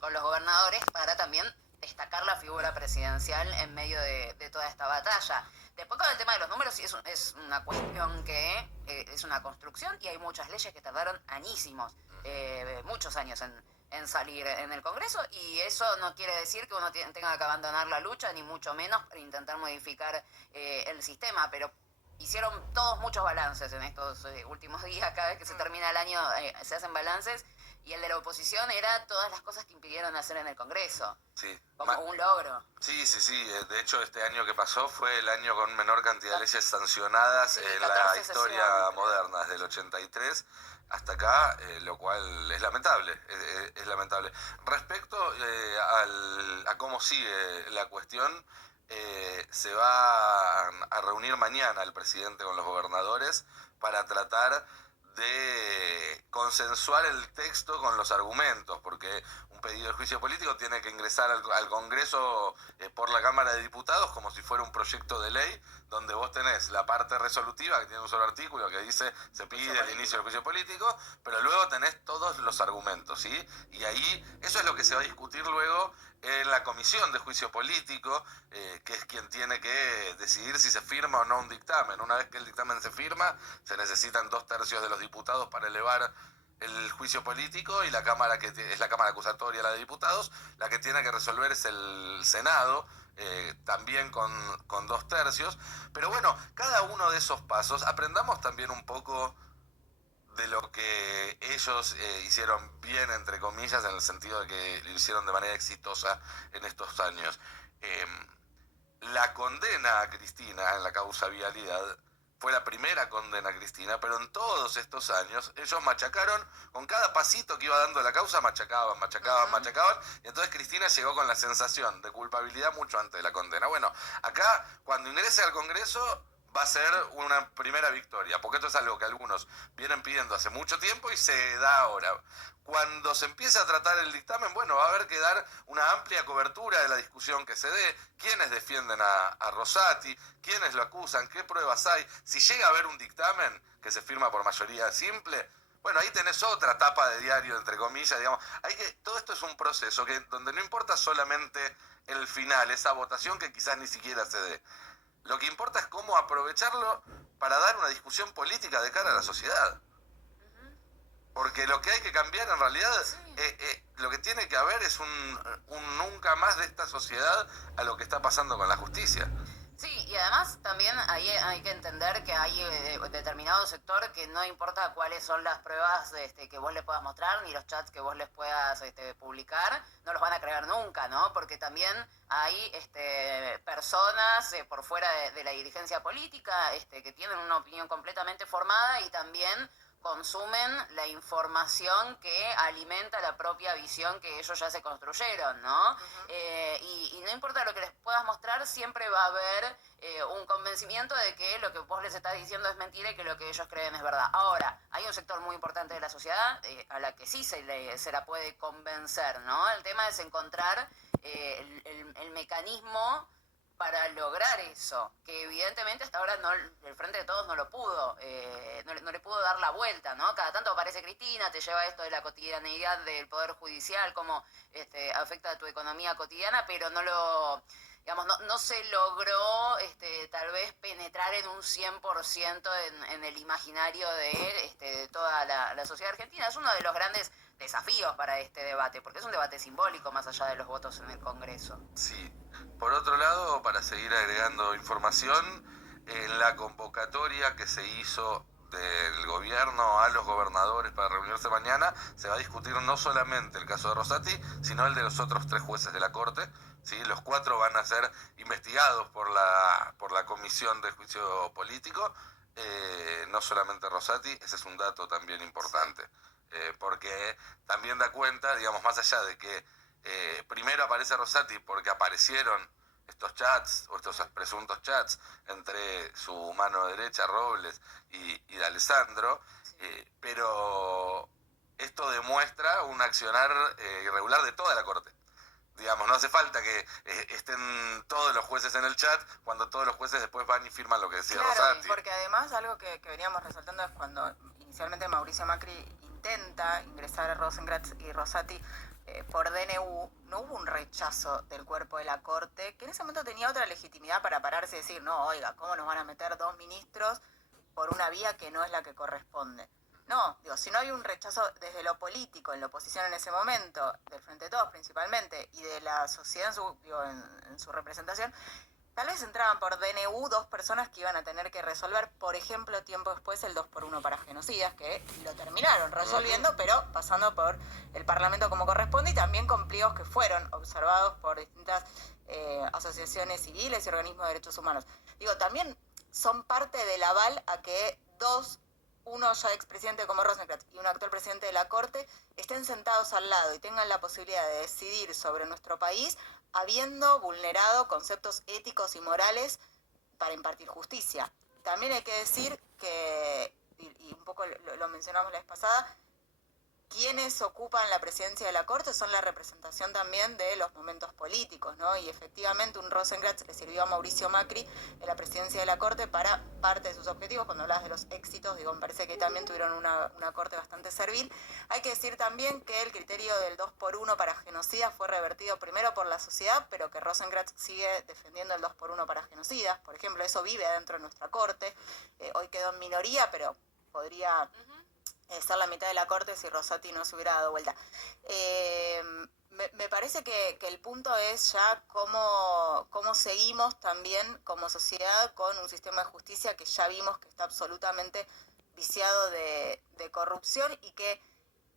con los gobernadores para también destacar la figura presidencial en medio de toda esta batalla. Después con el tema de los números, sí es una cuestión que es una construcción y hay muchas leyes que tardaron añísimos, muchos años en salir en el Congreso, y eso no quiere decir que uno tenga que abandonar la lucha, ni mucho menos intentar modificar el sistema, pero hicieron todos muchos balances en estos últimos días. Cada vez que se termina el año se hacen balances, y el de la oposición era todas las cosas que impidieron hacer en el Congreso. Sí. Como un logro. Sí. De hecho, este año que pasó fue el año con menor cantidad de leyes sancionadas en la historia moderna, desde el 83 hasta acá, lo cual es lamentable. Es lamentable. Respecto a cómo sigue la cuestión, se va a reunir mañana el presidente con los gobernadores para tratar de consensuar el texto con los argumentos, porque un pedido de juicio político tiene que ingresar al Congreso por la Cámara de Diputados como si fuera un proyecto de ley, donde vos tenés la parte resolutiva, que tiene un solo artículo, que dice se pide el inicio del juicio político, pero luego tenés todos los argumentos, ¿sí? Y ahí eso es lo que se va a discutir luego en la comisión de juicio político, que es quien tiene que decidir si se firma o no un dictamen. Una vez que el dictamen se firma, se necesitan 2/3 de los diputados para elevar el juicio político, y la Cámara, que es la Cámara acusatoria, la de diputados, la que tiene que resolver es el Senado, también con 2/3. Pero bueno, cada uno de esos pasos, aprendamos también un poco de lo que ellos hicieron bien, entre comillas, en el sentido de que lo hicieron de manera exitosa en estos años. La condena a Cristina en la causa vialidad fue la primera condena a Cristina, pero en todos estos años ellos machacaron, con cada pasito que iba dando la causa, machacaban, y entonces Cristina llegó con la sensación de culpabilidad mucho antes de la condena. Bueno, acá, cuando ingrese al Congreso, va a ser una primera victoria, porque esto es algo que algunos vienen pidiendo hace mucho tiempo y se da ahora. Cuando se empiece a tratar el dictamen, bueno, va a haber que dar una amplia cobertura de la discusión que se dé, quiénes defienden a Rosati, quiénes lo acusan, qué pruebas hay. Si llega a haber un dictamen que se firma por mayoría simple, bueno, ahí tenés otra tapa de diario, entre comillas, digamos. Todo esto es un proceso donde no importa solamente el final, esa votación que quizás ni siquiera se dé. Lo que importa es cómo aprovecharlo para dar una discusión política de cara a la sociedad. Porque lo que hay que cambiar en realidad, lo que tiene que haber es un nunca más de esta sociedad a lo que está pasando con la justicia. Sí, y además también ahí hay que entender que hay determinado sector que no importa cuáles son las pruebas que vos le puedas mostrar, ni los chats que vos les puedas publicar, no los van a creer nunca, ¿no? Porque también hay personas por fuera de la dirigencia política que tienen una opinión completamente formada y también consumen la información que alimenta la propia visión que ellos ya se construyeron, ¿no? Y no importa lo que les puedas mostrar, siempre va a haber un convencimiento de que lo que vos les estás diciendo es mentira y que lo que ellos creen es verdad. Ahora, hay un sector muy importante de la sociedad a la que sí se la puede convencer, ¿no? El tema es encontrar el mecanismo para lograr eso, que evidentemente hasta ahora el Frente de Todos no lo pudo, no le pudo dar la vuelta, ¿no? Cada tanto aparece Cristina, te lleva esto de la cotidianeidad del Poder Judicial, cómo afecta a tu economía cotidiana, pero no se logró tal vez penetrar en un 100% en el imaginario de toda la sociedad argentina. Es uno de los grandes desafíos para este debate, porque es un debate simbólico más allá de los votos en el Congreso. Sí. Por otro lado, para seguir agregando información, en la convocatoria que se hizo del gobierno a los gobernadores para reunirse mañana, se va a discutir no solamente el caso de Rosati, sino el de los otros 3 jueces de la Corte. ¿Sí? Los 4 van a ser investigados por la Comisión de Juicio Político, no solamente Rosati. Ese es un dato también importante, porque también da cuenta, digamos, más allá de que primero aparece Rosati porque aparecieron estos chats o estos presuntos chats entre su mano derecha, Robles, y de Alessandro, pero esto demuestra un accionar irregular de toda la Corte. Digamos, no hace falta que estén todos los jueces en el chat cuando todos los jueces después van y firman lo que decía Rosati. Porque además algo que veníamos resaltando es cuando inicialmente Mauricio Macri intenta ingresar a Rosenkrantz y Rosati por DNU, no hubo un rechazo del cuerpo de la Corte, que en ese momento tenía otra legitimidad para pararse y decir, no, oiga, ¿cómo nos van a meter 2 ministros por una vía que no es la que corresponde? No, digo, si no hay un rechazo desde lo político, en la oposición en ese momento, del Frente de Todos principalmente, y de la sociedad en su representación, tal vez entraban por DNU 2 personas que iban a tener que resolver, por ejemplo, tiempo después el 2x1 para genocidas, que lo terminaron resolviendo, pero pasando por el Parlamento como corresponde y también con pliegos que fueron observados por distintas asociaciones civiles y organismos de derechos humanos. Digo, también son parte del aval a que uno ya expresidente como Rosenkrantz y un actual presidente de la Corte estén sentados al lado y tengan la posibilidad de decidir sobre nuestro país habiendo vulnerado conceptos éticos y morales para impartir justicia. También hay que decir que, y un poco lo mencionamos la vez pasada, quienes ocupan la presidencia de la Corte son la representación también de los momentos políticos, ¿no? Y efectivamente un Rosenkrantz le sirvió a Mauricio Macri en la presidencia de la Corte para parte de sus objetivos. Cuando hablas de los éxitos, digo, me parece que también tuvieron una Corte bastante servil. Hay que decir también que el criterio del 2x1 para genocidas fue revertido primero por la sociedad, pero que Rosenkrantz sigue defendiendo el 2x1 para genocidas. Por ejemplo, eso vive adentro de nuestra Corte. Hoy quedó en minoría, pero podría ser la mitad de la Corte si Rosati no se hubiera dado vuelta. Me parece que el punto es ya cómo seguimos también como sociedad con un sistema de justicia que ya vimos que está absolutamente viciado de corrupción y que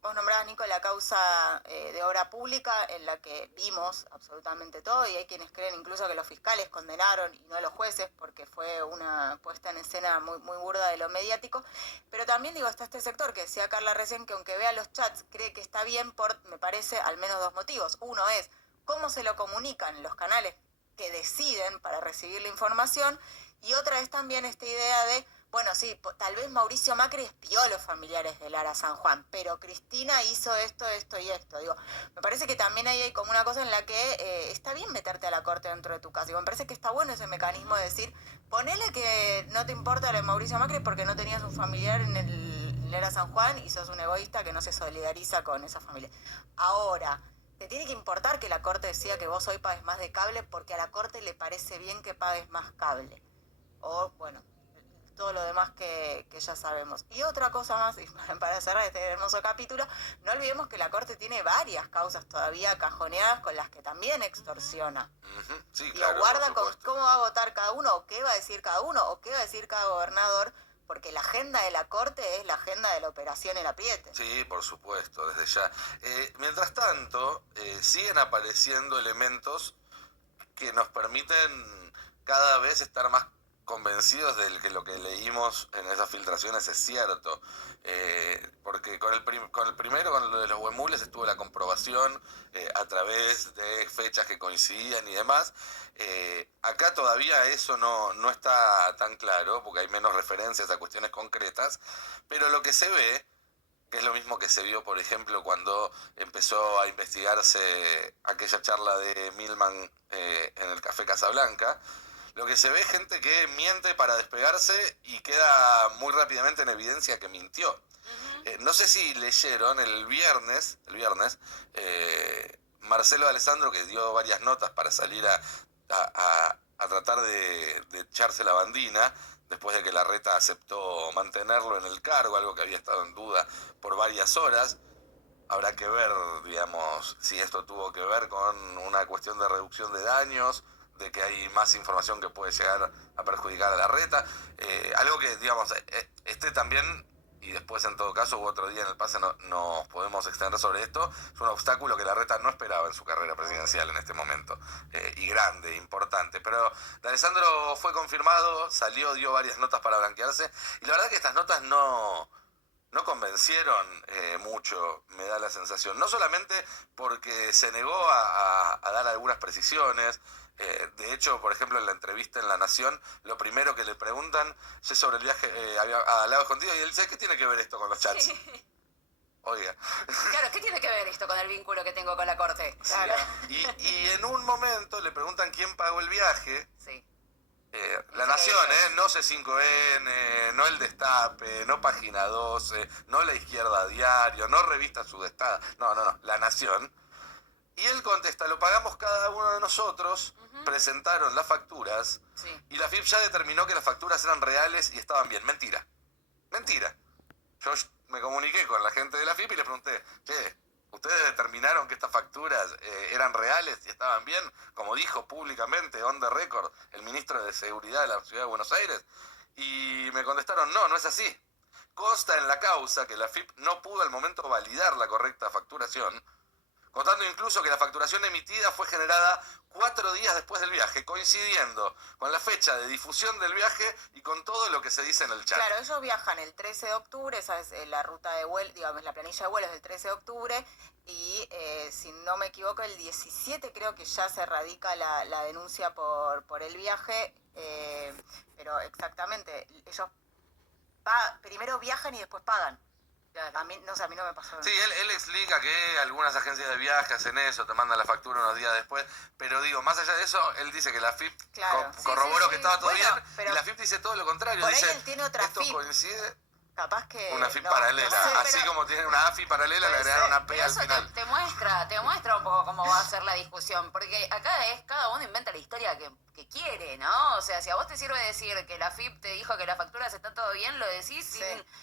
vos nombrabas, Nico, la causa de obra pública en la que vimos absolutamente todo y hay quienes creen incluso que los fiscales condenaron y no los jueces porque fue una puesta en escena muy, muy burda de lo mediático. Pero también, digo, está este sector que decía Carla recién que aunque vea los chats cree que está bien por, me parece, al menos 2 motivos. Uno es cómo se lo comunican los canales que deciden para recibir la información y otra es también esta idea de bueno, sí, tal vez Mauricio Macri espió a los familiares de Lara San Juan, pero Cristina hizo esto, esto y esto. Digo, me parece que también ahí hay como una cosa en la que está bien meterte a la Corte dentro de tu casa. Digo, me parece que está bueno ese mecanismo de decir, ponele que no te importa lo de Mauricio Macri porque no tenías un familiar en Lara San Juan y sos un egoísta que no se solidariza con esa familia. Ahora, te tiene que importar que la Corte decida que vos hoy pagues más de cable porque a la Corte le parece bien que pagues más cable. O, bueno, todo lo demás que ya sabemos. Y otra cosa más, y para cerrar este hermoso capítulo, no olvidemos que la Corte tiene varias causas todavía cajoneadas con las que también extorsiona. Sí, claro, guarda con cómo va a votar cada uno, o qué va a decir cada uno, o qué va a decir cada gobernador, porque la agenda de la Corte es la agenda de la operación El Apriete. Sí, por supuesto, desde ya. Mientras tanto, siguen apareciendo elementos que nos permiten cada vez estar más convencidos de que lo que leímos en esas filtraciones es cierto, porque con el primero, con lo de los huemules, estuvo la comprobación a través de fechas que coincidían y demás. Acá todavía eso no está tan claro, porque hay menos referencias a cuestiones concretas, pero lo que se ve, que es lo mismo que se vio, por ejemplo, cuando empezó a investigarse aquella charla de Milman en el Café Casablanca, lo que se ve es gente que miente para despegarse y queda muy rápidamente en evidencia que mintió. No sé si leyeron el viernes, Marcelo Alessandro, que dio varias notas para salir a tratar de echarse la bandina, después de que Larreta aceptó mantenerlo en el cargo, algo que había estado en duda por varias horas. Habrá que ver, digamos, si esto tuvo que ver con una cuestión de reducción de daños, de que hay más información que puede llegar a perjudicar a Larreta. Algo que, digamos, también, y después en todo caso, u otro día en el pase nos podemos extender sobre esto, es un obstáculo que Larreta no esperaba en su carrera presidencial en este momento, y grande, importante. Pero de Alessandro fue confirmado, salió, dio varias notas para blanquearse, y la verdad que estas notas no convencieron mucho, me da la sensación. No solamente porque se negó a dar algunas precisiones. De hecho, por ejemplo, en la entrevista en La Nación, lo primero que le preguntan es sobre el viaje a Lago Escondido, y él dice, ¿qué tiene que ver esto con los chats? Sí. Oiga. Claro, ¿qué tiene que ver esto con el vínculo que tengo con la Corte? Claro. Sí, y en un momento le preguntan quién pagó el viaje. Sí. La Nación, no C5N, no El Destape, no Página 12, no La Izquierda Diario, no Revista Sudestada, no, La Nación. Y él contesta, lo pagamos cada uno de nosotros, presentaron las facturas, y la FIP ya determinó que las facturas eran reales y estaban bien. Mentira. Mentira. Yo me comuniqué con la gente de la FIP y les pregunté, che, ¿ustedes determinaron que estas facturas eran reales y estaban bien? Como dijo públicamente, on the record, el ministro de Seguridad de la Ciudad de Buenos Aires. Y me contestaron, no, no es así. Consta en la causa que la FIP no pudo al momento validar la correcta facturación, contando incluso que la facturación emitida fue generada 4 días después del viaje, coincidiendo con la fecha de difusión del viaje y con todo lo que se dice en el chat. Claro, ellos viajan el 13 de octubre, esa es la ruta de vuelo, digamos, la planilla de vuelos del 13 de octubre, y si no me equivoco, el 17 creo que ya se radica la denuncia por el viaje, pero exactamente, ellos primero viajan y después pagan. Claro. A mí no me pasó. Sí, él explica que algunas agencias de viaje hacen eso, te mandan la factura unos días después, pero digo, más allá de eso, él dice que la FIP corroboró que estaba todo bien, y la FIP dice todo lo contrario. Por dice, ahí él tiene otra esto FIP. coincide... Capaz que... Una FIP paralela, no sé, así como tiene una AFI paralela, le agregaron una P al final. Te muestra un poco cómo va a ser la discusión, porque acá cada uno inventa la historia que quiere, ¿no? O sea, si a vos te sirve decir que la FIP te dijo que las facturas están todo bien, lo decís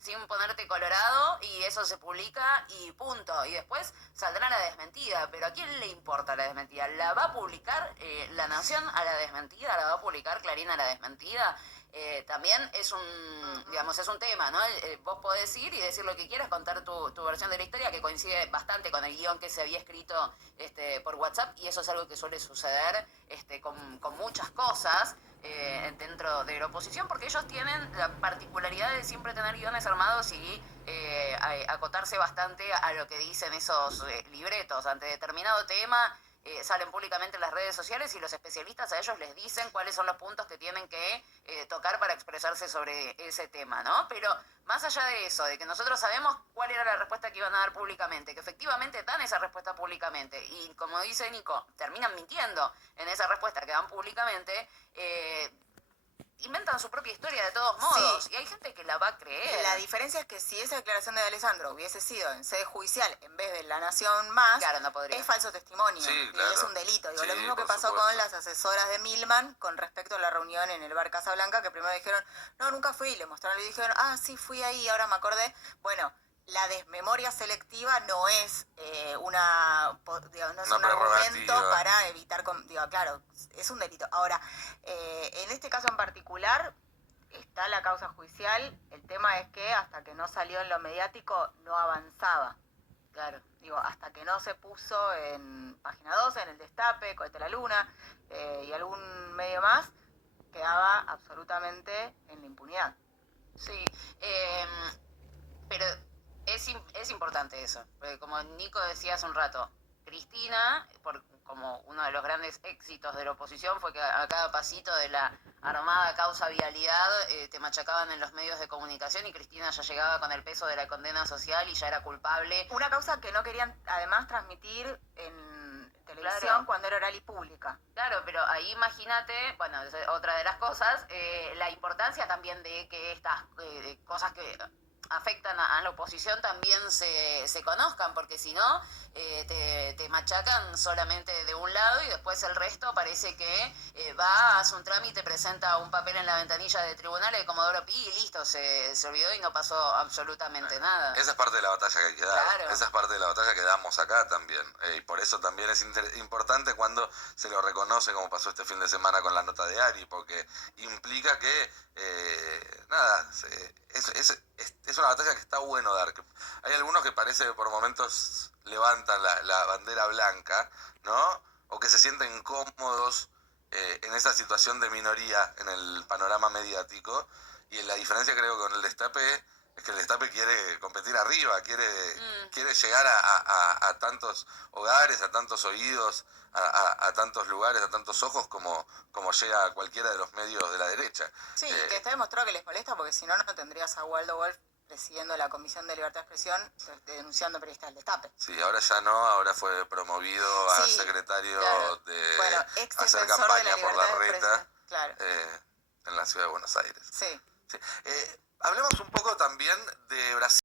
sin ponerte colorado, y eso se publica y punto. Y después saldrá la desmentida, pero ¿a quién le importa la desmentida? ¿La va a publicar La Nación a la desmentida? ¿La va a publicar Clarín a la desmentida? También es un tema, ¿no? Vos podés ir y decir lo que quieras, contar tu versión de la historia, que coincide bastante con el guión que se había escrito por WhatsApp, y eso es algo que suele suceder con muchas cosas dentro de la oposición, porque ellos tienen la particularidad de siempre tener guiones armados y acotarse bastante a lo que dicen esos libretos ante determinado tema. Salen públicamente en las redes sociales y los especialistas a ellos les dicen cuáles son los puntos que tienen que tocar para expresarse sobre ese tema, ¿no? Pero más allá de eso, de que nosotros sabemos cuál era la respuesta que iban a dar públicamente, que efectivamente dan esa respuesta públicamente, y como dice Nico, terminan mintiendo en esa respuesta que dan públicamente, inventan su propia historia de todos modos, y hay gente que la va a creer. La diferencia es que si esa declaración de Alessandro hubiese sido en sede judicial en vez de La Nación Más, claro, no podría. Es falso testimonio, sí, claro. Y es un delito. Digo, Sí, lo mismo que pasó supuesto. con las asesoras de Milman con respecto a la reunión en el bar Casablanca, que primero dijeron, no, nunca fui, y le mostraron y dijeron, sí, fui ahí, ahora me acordé. Bueno, la desmemoria selectiva no es un argumento para evitar, claro, es un delito. Ahora, en este caso en particular está la causa judicial, el tema es que hasta que no salió en lo mediático no avanzaba. Claro, hasta que no se puso en Página 12, en El Destape, Cohete a la Luna y algún medio más, quedaba absolutamente en la impunidad. Sí, pero es importante eso, porque como Nico decía hace un rato, Cristina, como uno de los grandes éxitos de la oposición, fue que a cada pasito de la armada causa vialidad te machacaban en los medios de comunicación, y Cristina ya llegaba con el peso de la condena social y ya era culpable. Una causa que no querían además transmitir en televisión cuando era oral y pública. Claro, pero ahí imagínate, bueno, otra de las cosas, la importancia también de que estas cosas que afectan a la oposición también se conozcan, porque si no te machacan solamente de un lado y después el resto parece que va, hace un trámite, presenta un papel en la ventanilla de tribunales de Comodoro Pi y listo, se olvidó y no pasó absolutamente nada. Esa es parte de la batalla que hay que dar, claro. Esa es parte de la batalla que damos acá también, y por eso también es importante cuando se lo reconoce, como pasó este fin de semana con la nota de Ari, porque implica que es una batalla que está bueno dar. Hay algunos que parece que por momentos levantan la bandera blanca, ¿no? O que se sienten cómodos en esa situación de minoría en el panorama mediático. Y la diferencia creo que con el Destape es que el Destape quiere competir arriba, quiere llegar a tantos hogares, a tantos oídos, a tantos lugares, a tantos ojos como llega a cualquiera de los medios de la derecha. Sí, que está demostrado que les molesta, porque si no, no tendrías a Waldo Wolf presidiendo la Comisión de Libertad de Expresión, denunciando periodistas del Destape. Sí, ahora ya no, ahora fue promovido a secretario de hacer campaña por la reta, claro, en la ciudad de Buenos Aires. Sí. Hablemos un poco también de Brasil.